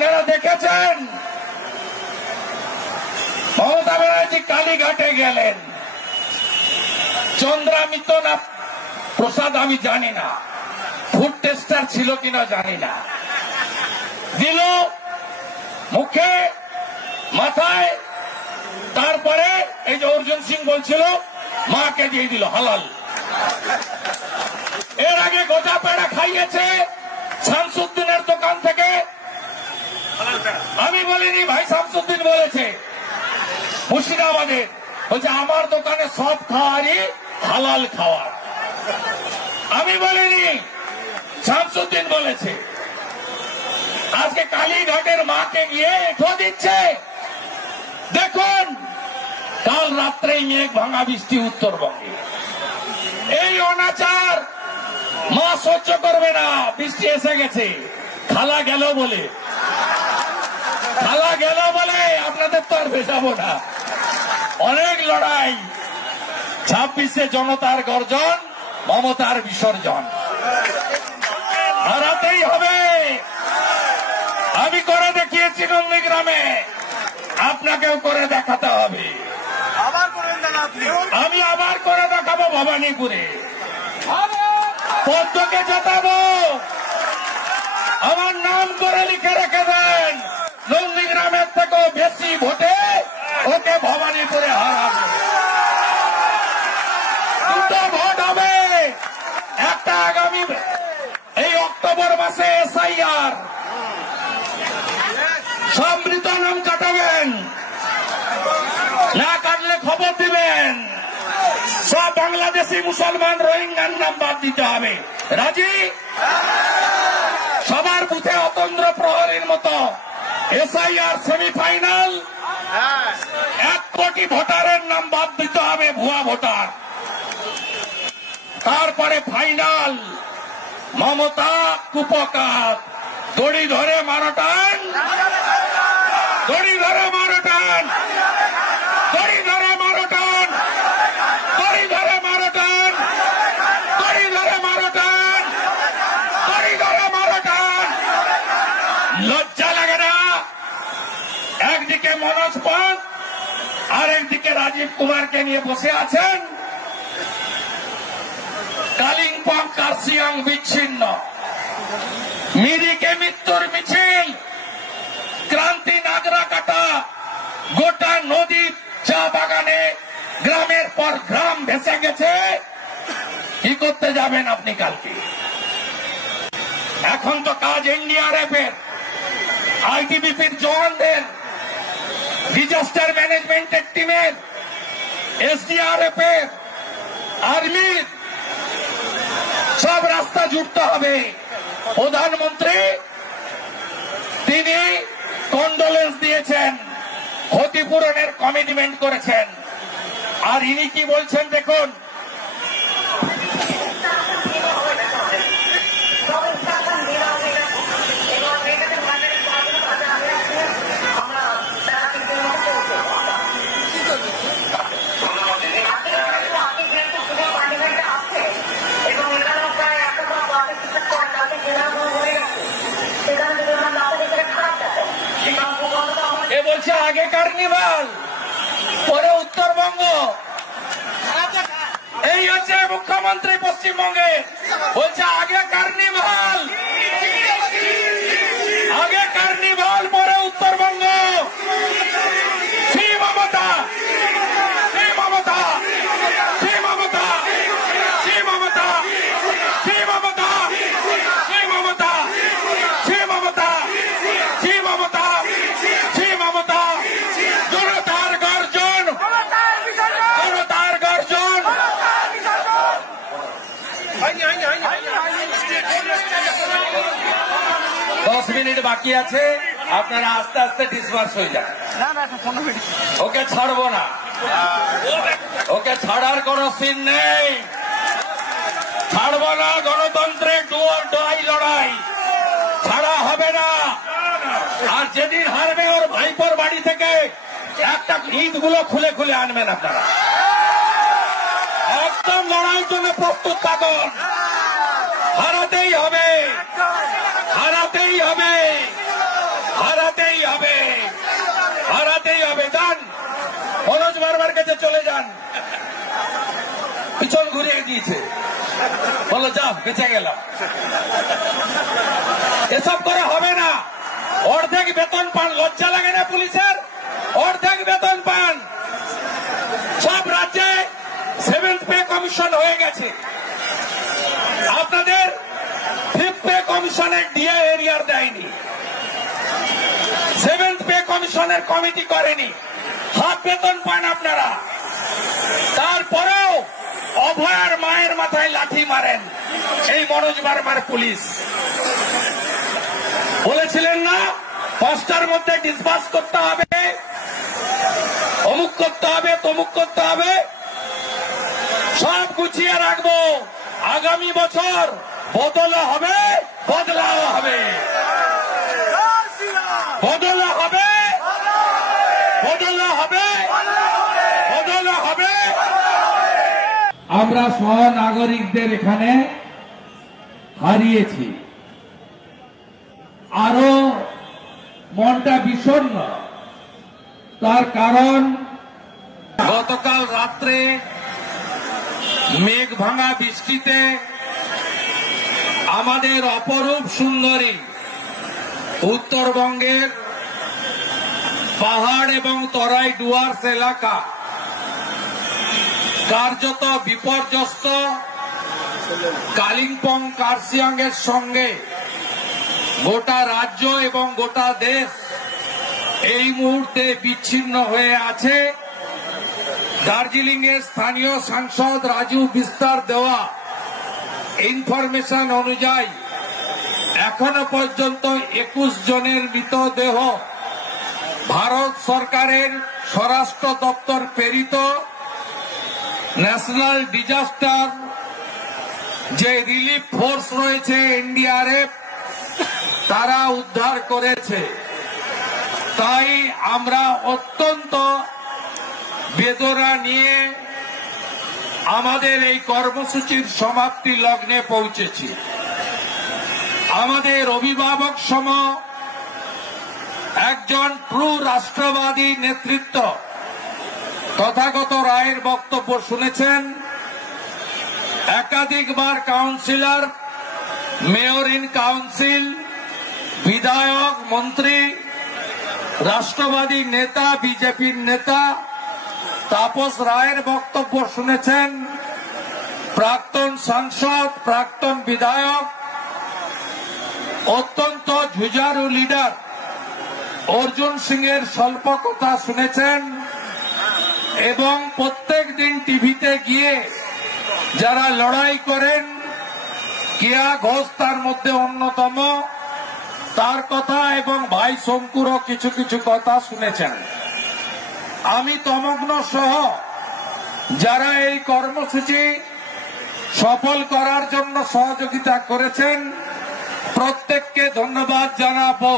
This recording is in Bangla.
আপনারা দেখেছেন মমতা ব্যানার্জি কালীঘাটে গেলেন, চন্দ্রামিত না প্রসাদ আমি জানি না, ফুড টেস্টার ছিল কিনা জানি না, দিল মুখে মাথায়, তারপরে এই যে অর্জুন সিং বলছিল মাকে দিয়ে দিল হালাল। এর আগে গোটা পেড়া খাইয়েছে শামসুদ্দিনের দোকান থেকে, আমি বলিনি ভাই, শামসুদ্দিন বলেছে মুর্শিদাবাদের, বলছে আমার দোকানে সব খাওয়ারই হালাল খাওয়ার, আমি বলিনি, শামসুদ্দিন বলেছে। আজকে কালীঘাটের মাকে গিয়ে এঁঠো দিচ্ছে। দেখুন কাল রাত্রেই মেঘ ভাঙা বৃষ্টি উত্তরবঙ্গে, এই অনাচার মা সহ্য করবে না। বৃষ্টি এসে গেছে, খালা গেল বলে, খালা গেল বলে আপনাদের তো আর ভেসাবো না। অনেক লড়াই, 26-এ জনতার গর্জন, মমতার বিসর্জন, হারাতেই হবে। আমি করে দেখিয়েছি নন্দীগ্রামে, আপনাকেও করে দেখাতে হবে। আমি আবার করে দেখাবো ভবানীপুরে, পদ্মকে জেতাবো। আমার নাম করে লিখে রেখে দেন, নন্দীগ্রামের থেকেও বেশি ভোটে ওকে ভবানীপুরে হারাবো। দুটো ভোট হবে, একটা আগামী এই অক্টোবর মাসে এসআইআর, সব মৃত নাম কাটাবেন, না কাটলে খবর দিবেন। সব বাংলাদেশি মুসলমান রোহিঙ্গার নাম বাদ দিতে হবে। রাজি? সবার বুথে অতন্ত্র প্রহরীর মতো এসআইআর সেমিফাইনাল, 1 কোটি ভোটারের নাম বাদ দিতে হবে, ভুয়া ভোটার। তারপরে ফাইনাল, মমতা কুপকাত, দড়ি ধরে মারো টান, দড়ি ধরে মারো টান, দড়ি ধরে মারো টান, দড়ি ধরে মারো টান, দড়ি ধরে মারো টান, দড়ি ধরে মারো টান। লজ্জা লাগে না? একদিকে মনোজ পন্থ আর একদিকে রাজীব কুমারকে নিয়ে বসে আছেন। কালিম্পং কার্শিয়াং বিচ্ছিন্ন, মিরিকে মৃত্যুর মিছিল, ক্রান্তি নাগরাকাটা, গোটা নদী, চা বাগানে গ্রামের পর গ্রাম ভেসে গেছে। কি করতে যাবেন আপনি কালকে? এখন তো কাজ এনডিআরএফ এর, আইটিবিপির জওয়ানদের, ডিজাস্টার ম্যানেজমেন্টের টিমের, এসডিআরএফ এর, আর্মির, সব রাস্তা জুড়তে হবে। প্রধানমন্ত্রী তিনি কন্ডোলেন্স দিয়েছেন, ক্ষতিপূরণের কমিটমেন্ট করেছেন। আর ইনি কি বলছেন দেখুন, এ বলছে আগে কার্নিভাল পরে উত্তরবঙ্গ। এই হচ্ছে মুখ্যমন্ত্রী পশ্চিমবঙ্গে, বলছে আগে কার্নিভাল, আগে কার্নিভাল পরে উত্তরবঙ্গ। শ্রী মমতা, শ্রী মমতা, শ্রী মমতা, শ্রী মমতা, শ্রী মমতা, শ্রী মমতা, শ্রী মমতা, শ্রী মমতা, শ্রী মমতা। জনতার গর্জন, জনতার গর্জন। 10 মিনিট বাকি আছে, আপনারা আস্তে আস্তে ডিসপার্স হয়ে যান। ওকে ছাড়বো না, ওকে ছাড়ার কোন সিন নেই, ছাড়বো না। গণতন্ত্রের ডু অর ডাই লড়াই, ছাড়া হবে না। আর যেদিন হারবে ওর ভাইপোর বাড়ি থেকে একটা ঈদগুলো খুলে খুলে আনবেন আপনারা। একদম লড়াইয়ের জন্য প্রস্তুত থাকুন। হারাতেই হবে, হারাতেই হবে, হারাতেই বলেছে চলে যান, পিছন ঘুরিয়ে দিয়েছে, বলো যা বেঁচে গেলাম। এসব করে হবে না। অর্ধেক বেতন পান, লজ্জা লাগে না পুলিশের? অর্ধেক বেতন পান। সব রাজ্যে 7th পে কমিশন হয়ে গেছে, আপনাদের 5th পে কমিশনের ডিএ এরিয়ার দেয়নি, 7th পে কমিশনের কমিটি করেনি, হাফ বেতন পান আপনারা। তারপরেও অভয়ার মায়ের মাথায় লাঠি মারেন এই মনোজ বার্মার পুলিশ। বলেছিলেন না 5টার মধ্যে ডিসবার্স করতে হবে, অমুক করতে হবে, তমুক করতে হবে। সব গুছিয়ে রাখবো, আগামী বছর বদলা হবে, বদলাও হবে, বদলা হবে, বদলা হবে, বদলা হবে। আমরা সহনাগরিকদের এখানে হারিয়েছি, আরো মনটা বিষণ্ণ। তার কারণ গতকাল রাত্রে মেঘ ভাঙা বৃষ্টিতে আমাদের অপরূপ সুন্দরী উত্তরবঙ্গের পাহাড় এবং তরাই ডুয়ার্স এলাকা কার্যত বিপর্যস্ত। কালিম্পং কার্শিয়াং এর সঙ্গে গোটা রাজ্য এবং গোটা দেশ এই মুহূর্তে বিচ্ছিন্ন হয়ে আছে। দার্জিলিং এর স্থানীয় সাংসদ রাজু বিস্তার দেওয়া ইনফরমেশন অনুযায়ী এখনো পর্যন্ত 21 জনের মৃতদেহ ভারত সরকারের স্বরাষ্ট্র দপ্তর প্রেরিত ন্যাশনাল ডিজাস্টার যে রিলিফ ফোর্স রয়েছে এনডিআরএফ, তারা উদ্ধার করেছে। তাই আমরা অত্যন্ত বেদনা নিয়ে আমাদের এই কর্মসূচির সমাপ্তি লগ্নে পৌঁছেছি। আমাদের অভিভাবক সম একজন ট্রু রাষ্ট্রবাদী নেতৃত্ব তথাগত রায়ের বক্তব্য শুনেছেন। একাধিকবার কাউন্সিলর, মেয়র ইন কাউন্সিল, বিধায়ক, মন্ত্রী, রাষ্ট্রবাদী নেতা, বিজেপির নেতা তাপস রায়ের বক্তব্য শুনেছেন। প্রাক্তন সাংসদ, প্রাক্তন বিধায়ক, অত্যন্ত ঝুঝারু লিডার অর্জুন সিং এর স্বল্প কথা শুনেছেন এবং প্রত্যেক দিন টিভিতে গিয়ে যারা লড়াই করেন, কেয়া ঘোষ তার মধ্যে অন্যতম, তার কথা এবং ভাই শঙ্কুরও কিছু কিছু কথা শুনেছেন। আমি তমগ্ন সহ যারা এই কর্মসূচি সফল করার জন্য সহযোগিতা করেছেন প্রত্যেককে ধন্যবাদ জানাবো।